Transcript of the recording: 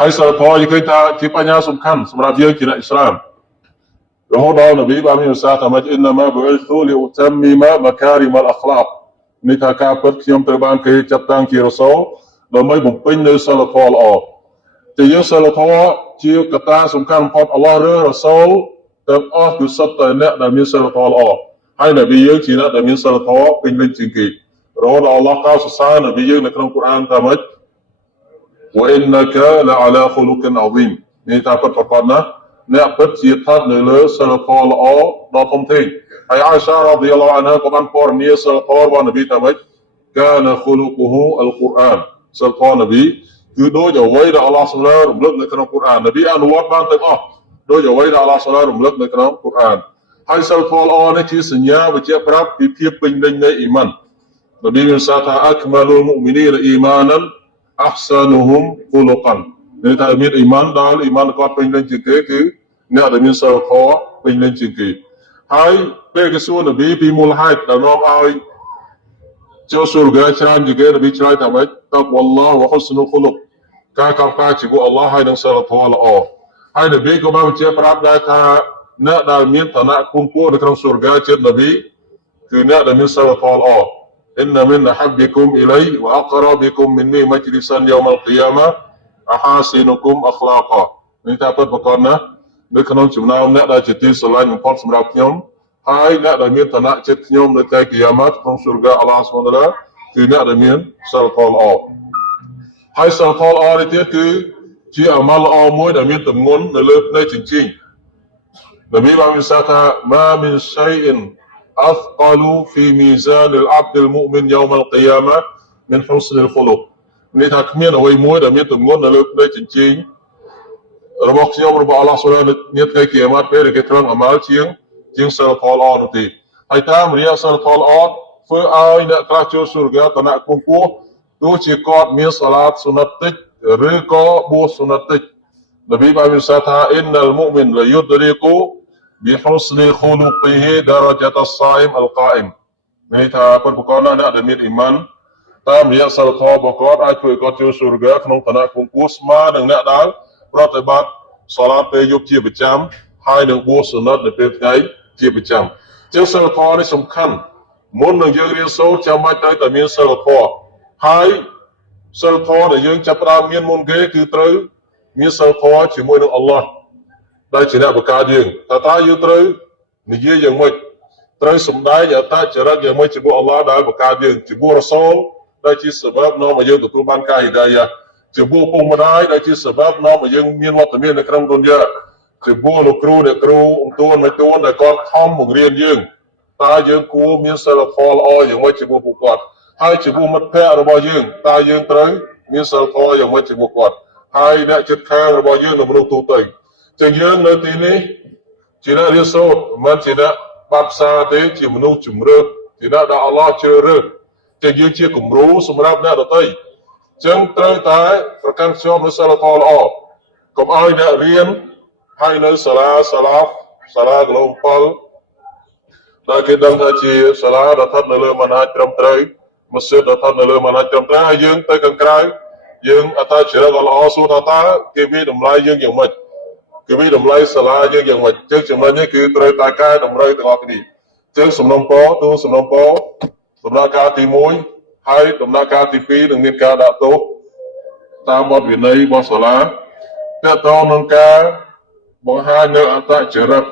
ហើយសិលធម៌យើងឃើញថាជាបញ្ហាសំខាន់សម្រាប់យើងជាអ្នកអ៊ីស្លាមរហូតដល់នប៊ីបានមានប្រសាសន៍ថាអ៊ីនណាម៉ាបុអ៊ីស៊ូលីឧតាមីម៉ាម៉ាការីម៉ាល់អខ្លាកនេះថាការពិតខ្ញុំត្រូវបានគេចាត់តាំងជារ៉ូសូលដើម្បីបំពេញនៅសិលធម៌ល្អតែយើងសិលធម៌ជាកត្តាសំខាន់បំផុតអល់ឡោះឬរ៉ូសូលទាំងអស់គឺសុទ្ធតែអ្នកដែលមានសិលធម៌ល្អហើយនប៊ីយើងជាអ្នកដែលមានសិលធម៌ពេញលេញជាងគេរហូតដល់អល់ឡោះកោតសរសើរនប៊ីយើងនៅក្នុងកូរ៉ានថាម៉េចوإنك لعلى خلق عظيم នេះថាពិតប្រាកដណាស់អ្នកពិតជាស្ថិតនៅលើសិលធម៌ល្អដ៏ធំធេងហើយអាយសារ៉ាឌីយ៉ាឡោះអានហាក៏បានពណ៌នាសិលធម៌របស់នប៊ីថាម៉េចកានខុលកុហូអល់កុរអានសិលធម៌នប៊ីគឺដូចអ្វីដែលអល់ឡោះសម្ដែងរំលឹកនៅក្នុងកូរ៉ាននប៊ីអនុវត្តបានទាំងអស់ដូចអ្វីដែលអល់ឡោះសម្ដែងរំលឹកនៅក្នុងកូរ៉ានហើយសិលធម៌ល្អនេះជាសញ្ញាបញ្ជាក់ប្រាប់ពីភាពពេញលេញនៃអ៊ីម៉ាននប៊ីមានសារថាអក្មលុលមុអ៊មីនីនអ៊ីម៉ានأحسنهم خلقا នេះថាមានអ៊ីម៉ានដល់អ៊ីម៉ានគាត់ពេញលេញជាងគេគឺអ្នកដែលមានសិលធម៌ពេញលេញជាងគេហើយពេលគេសួរនប៊ីពីមូលហេតុដែលនាំឲ្យចូលសុរហ្គាច្រើនជាងគេនប៊ីឆ្លើយថាម៉េចតាវ៉ាល់ឡោះវ៉ាហ៊ុស្នុលខុលុកការកោតខ្លាចចំពោះអល់ឡោះហើយនឹងសិលធម៌ល្អហើយនប៊ីក៏បានបញ្ជាក់ប្រាប់ដែរថាអ្នកដែលមានឋានៈខ្ពង់ខ្ពស់នៅក្នុងសុរហ្គាជានប៊ីគឺអ្នកដែលមានសិលធម៌ល្អإن من أحبكم إلي وأقربكم مني مجلسا يوم القيامة أحاسنكم أخلاقا នេះថាពិតប្រាកដណាស់នៅក្នុងចំណោមអ្នកដែលជាទីស្រឡាញ់បំផុតសម្រាប់ខ្ញុំហើយអ្នកដែលមានឋានៈចិត្តខ្ញុំនៅថ្ងៃគីយ៉ាម៉ាត់ក្នុងសុរហ្គាអល់ឡោះស៊ុបហានតាឡាគឺអ្នកដែលមានសិលធម៌ល្អហើយសិលធម៌ល្អនេះទៀតគឺជាអាម៉ាល់ល្អមួយដែលមានទម្ងន់នៅលើភ្នែកជញ្ជីងនប៊ីបានមានសារថាម៉ាមីនឆៃអ៊ីនأثقل في ميزان العبد المؤمن يوم القيامة من حسن الخلق នេះថាគ្មានអ្វីមួយដែលមានទម្ងន់នៅលើភ្នែកជញ្ជីងរបស់ខ្ញុំរបស់អល់ឡោះស៊ុបហាននាថ្ងៃគីយ៉ាម៉ាត់ពេលគេត្រង់អាម៉ាល់ជាងសិលធម៌ល្អនោះទេហើយតាមរយៈសិលធម៌ល្អធ្វើឲ្យអ្នកខ្លះចូលសុរហ្គាឋានៈខ្ពង់ខ្ពស់ទោះជាគាត់មានសាឡាតស៊ុណាត់តិចឬក៏បួសស៊ុណាត់តិចនប៊ីបានមានសារថាអ៊ីនណលមុអ៊មីនឡាយុដរីកូبحسن خلقه درجة الصائم القائم នេះថាពិតប្រាកដណាស់អ្នកដែលមានអ៊ីម៉ានតាមរយៈសិលធម៌របស់គាត់អាចធ្វើឲ្យគាត់ចូលសុរហ្គាក្នុងឋានៈខ្ពង់ខ្ពស់ស្មើនឹងអ្នកដែលប្រតិបត្តិសាឡាតពេលយប់ជាប្រចាំហើយនឹងបួសសុណាត់នៅពេលថ្ងៃជាប្រចាំជាងសិលធម៌នេះសំខាន់មុននឹងយើងរៀនសូត្រចាំបាច់ត្រូវតែមានសិលធម៌ហើយសិលធម៌ដែលយើងចាប់ផ្ដើមមានមុនគេគឺត្រូវមានសិលធម៌ជាមួយនឹងអល់ឡោះដែលជាអ្នកបង្កើតយើងតើយើងត្រូវនិយាយយ៉ាងម៉េចត្រូវសម្ដែងអត្តចរិតយ៉ាងម៉េចចំពោះអល់ឡោះដែលបង្កើតយើងចំពោះរ៉ូសូលដែលជាសបាបនាំឲ្យយើងទទួលបានការហិដាយ៉ាចំពោះពុកម្ដាយដែលជាសបាបនាំឲ្យយើងមានវត្តមាននៅក្នុងឌុនយ៉ាចំពោះលោកគ្រូអ្នកគ្រូអង្គទួនមិនទួនដែលគាត់ខំបង្រៀនយើងតើយើងគួរមានសិលធម៌ល្អយ៉ាងម៉េចចំពោះពួកគាត់ហើយចំពោះមិត្តភ័ក្តិរបស់យើងតើយើងត្រូវមានសិលធម៌យ៉ាងម៉េចចំពោះគាត់ហើយអ្នកជិតខាងរបស់យើងនៅមនុស្សទូទៅចឹងយើងនៅទីនេះជាអ្នករៀនសូត្រមិនជាអ្នកបាត់ផ្សារទេជាមនុស្សជំរឿនជាអ្នកដែលអល់ឡោះជ្រើសរើសចឹងយើងជាគំរូសម្រាប់អ្នកដទៃចឹងត្រូវតែប្រកាន់ខ្ជាប់នូវសិលធម៌ល្អកុំឲ្យអ្នករៀនហើយនៅសាលាកន្លងផលដែលគេដឹងថាជាសាលាដែលស្ថិតនៅលើមណាចត្រឹមត្រូវម៉ាស៊ីតដែលស្ថិតនៅលើមណាចត្រឹមត្រូវហើយយើងទៅខាងក្រៅយើងអត្តចរិតល្អសួរថាតើគេវាតម្លៃយើងយ៉ាងម៉េចគឺវាតម្លៃសាលាយើងយ៉ាងម៉េចចឹងចំណុចនេះគឺត្រូវតែកែតម្រូវទាំងអស់គ្នាចឹងសំណុំពរទូសំណុំពរដំណើរការទី1ហើយដំណើរការទី2នឹងមានការដាក់ទោសតាមបទវិន័យរបស់សាលាទាក់ទងនឹងការបង្ហាញនៅអត្តចរិត